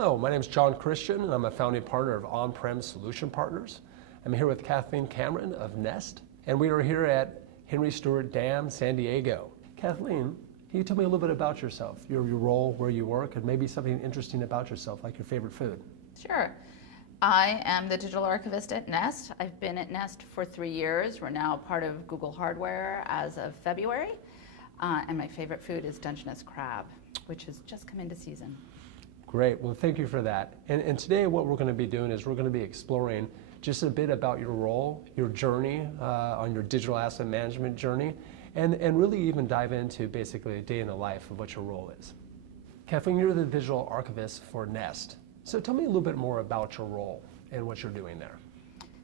Hello, my name is Jon Christian, and I'm a founding partner of OnPrem Solution Partners. I'm here with Kathleen Cameron of Nest, and we are here at Henry Stewart Dam, San Diego. Kathleen, can you tell me a little bit about yourself, your role, where you work, and maybe something interesting about yourself, like your favorite food? Sure. I am the digital archivist at Nest. I've been at Nest for 3 years. We're now part of Google Hardware as of February. And my favorite food is Dungeness crab, which has just come into season. Great, well thank you for that. And today what we're going to be doing is we're going to be exploring just a bit about your role, your journey on your digital asset management journey, and really even dive into basically a day in the life of what your role is. Kathleen, you're the digital archivist for Nest. So tell me a little bit more about your role and what you're doing there.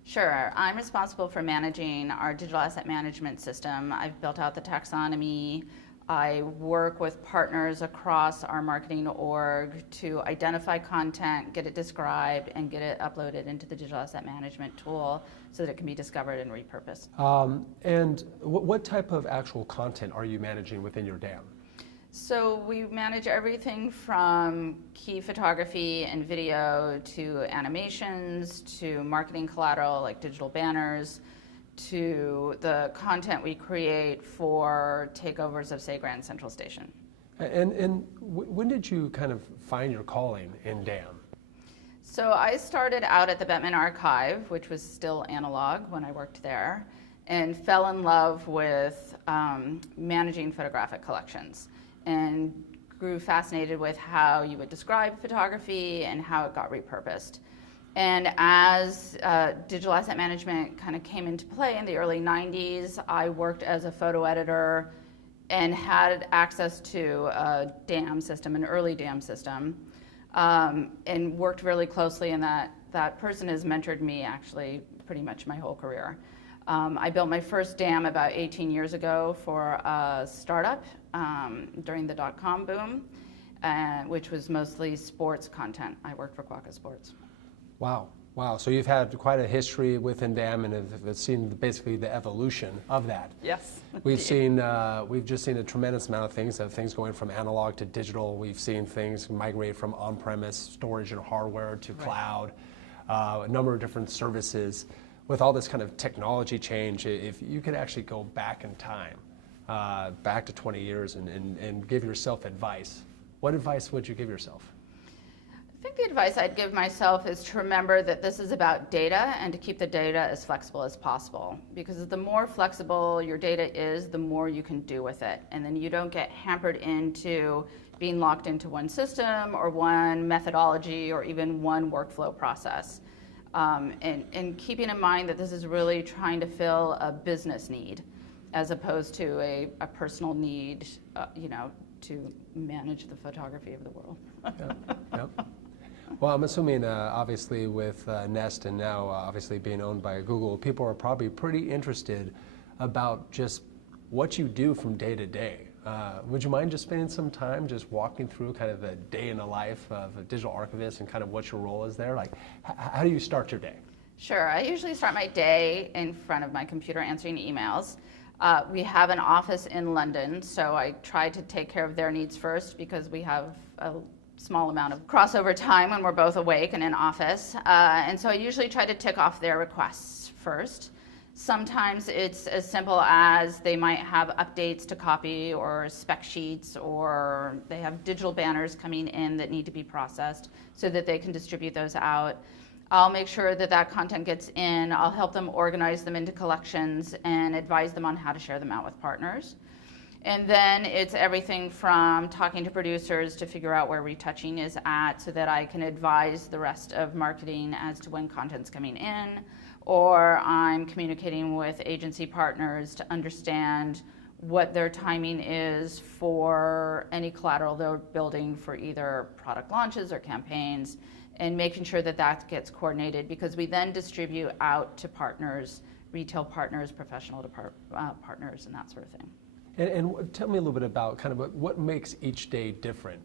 Sure. I'm responsible for managing our digital asset management system. I've built out the taxonomy. I work with partners across our marketing org to identify content, get it described, and get it uploaded into the digital asset management tool so that it can be discovered and repurposed. And what type of actual content are you managing within your DAM? So we manage everything from key photography and video to animations to marketing collateral like digital banners to the content we create for takeovers of, say, Grand Central Station. And when did you kind of find your calling in DAM? So I started out at the Bettman Archive, which was still analog when I worked there, and fell in love with managing photographic collections and grew fascinated with how you would describe photography and how it got repurposed. And as digital asset management kind of came into play in the early 90s, I worked as a photo editor and had access to a DAM system, an early DAM system, and worked really closely, and that person has mentored me actually pretty much my whole career. I built my first DAM about 18 years ago for a startup during the .com boom, which was mostly sports content. I worked for Quokka Sports. Wow. So you've had quite a history within DAM and have seen basically the evolution of that. Yes. We've just seen a tremendous amount of things going from analog to digital. We've seen things migrate from on-premise storage and hardware to cloud, a number of different services. With all this kind of technology change, if you could actually go back in time, back to 20 years and give yourself advice, what advice would you give yourself? I think the advice I'd give myself is to remember that this is about data and to keep the data as flexible as possible. Because the more flexible your data is, the more you can do with it. And then you don't get hampered into being locked into one system or one methodology or even one workflow process. And keeping in mind that this is really trying to fill a business need as opposed to a personal need, to manage the photography of the world. Yep. Well, I'm assuming obviously with Nest and now obviously being owned by Google, people are probably pretty interested about just what you do from day to day. Would you mind just spending some time just walking through kind of the day in the life of a digital archivist and kind of what your role is there? Like, how do you start your day? Sure. I usually start my day in front of my computer answering emails. We have an office in London, so I try to take care of their needs first because we have a small amount of crossover time when we're both awake and in office. And so I usually try to tick off their requests first. Sometimes it's as simple as they might have updates to copy or spec sheets, or they have digital banners coming in that need to be processed so that they can distribute those out. I'll make sure that that content gets in. I'll help them organize them into collections and advise them on how to share them out with partners. And then it's everything from talking to producers to figure out where retouching is at so that I can advise the rest of marketing as to when content's coming in, or I'm communicating with agency partners to understand what their timing is for any collateral they're building for either product launches or campaigns, and making sure that that gets coordinated because we then distribute out to partners, retail partners, professional partners, and that sort of thing. And tell me a little bit about kind of what makes each day different.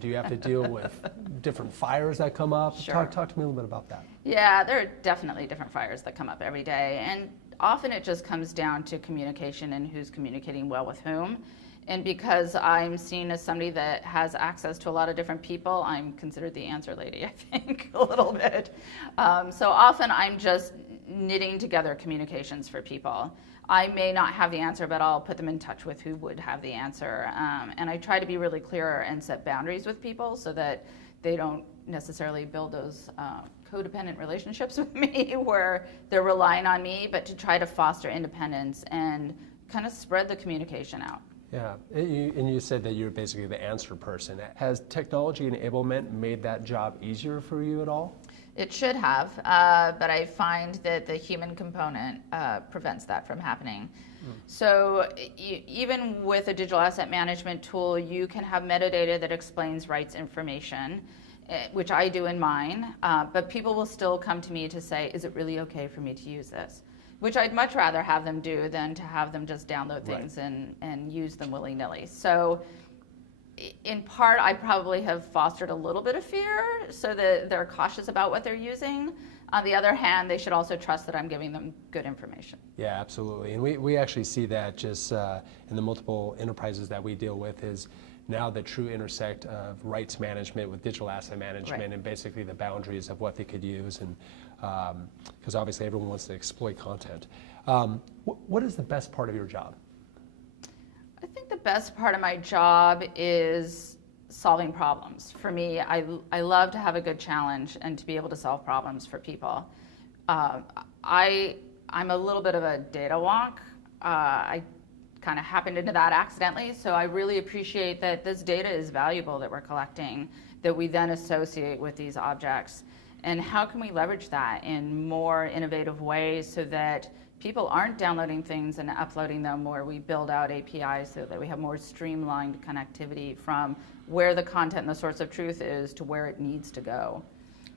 Do you have to deal with different fires that come up? Sure. Talk to me a little bit about that. Yeah, there are definitely different fires that come up every day. And often it just comes down to communication and who's communicating well with whom. And because I'm seen as somebody that has access to a lot of different people, I'm considered the answer lady, I think, a little bit. So often I'm just knitting together communications for people. I may not have the answer, but I'll put them in touch with who would have the answer. And I try to be really clear and set boundaries with people so that they don't necessarily build those codependent relationships with me where they're relying on me, but to try to foster independence and kind of spread the communication out. Yeah, and you said that you're basically the answer person. Has technology enablement made that job easier for you at all? It should have, but I find that the human component prevents that from happening. So even with a digital asset management tool, you can have metadata that explains rights information, which I do in mine, but people will still come to me to say, is it really okay for me to use this? Which I'd much rather have them do than to have them just download things and use them willy-nilly. So in part, I probably have fostered a little bit of fear so that they're cautious about what they're using. On the other hand, they should also trust that I'm giving them good information. Yeah, absolutely. And we actually see that just in the multiple enterprises that we deal with is now the true intersect of rights management with digital asset management and basically the boundaries of what they could use, and because obviously everyone wants to exploit content. What is the best part of your job? I think the best part of my job is solving problems. For me, I love to have a good challenge and to be able to solve problems for people. I'm a little bit of a data wonk. I kind of happened into that accidentally, so I really appreciate that this data is valuable that we're collecting, that we then associate with these objects. And how can we leverage that in more innovative ways so that people aren't downloading things and uploading them, where we build out APIs so that we have more streamlined connectivity from where the content and the source of truth is to where it needs to go.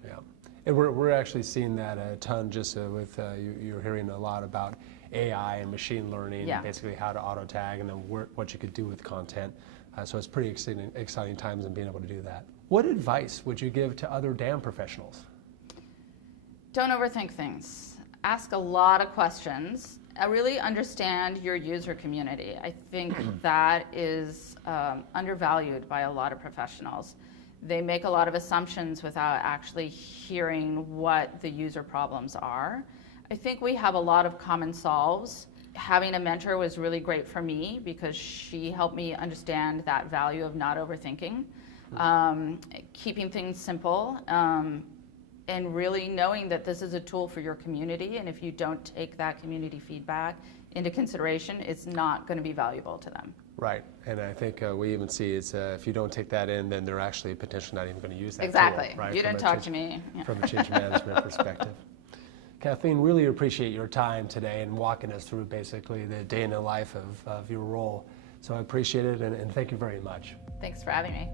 Yeah, and we're actually seeing that a ton just with, you're hearing a lot about AI and machine learning, and basically how to auto tag and then what you could do with content. So it's pretty exciting times in being able to do that. What advice would you give to other DAM professionals? Don't overthink things. Ask a lot of questions. Really understand your user community. I think that is undervalued by a lot of professionals. They make a lot of assumptions without actually hearing what the user problems are. I think we have a lot of common solves. Having a mentor was really great for me because she helped me understand that value of not overthinking, keeping things simple, and really knowing that this is a tool for your community, and if you don't take that community feedback into consideration, it's not going to be valuable to them. Right, and I think we even see is if you don't take that in, then they're actually potentially not even going to use that exactly. tool. Right? You didn't talk to me. From a change management perspective. Kathleen, really appreciate your time today and walking us through basically the day in the life of your role. So I appreciate it, and thank you very much. Thanks for having me.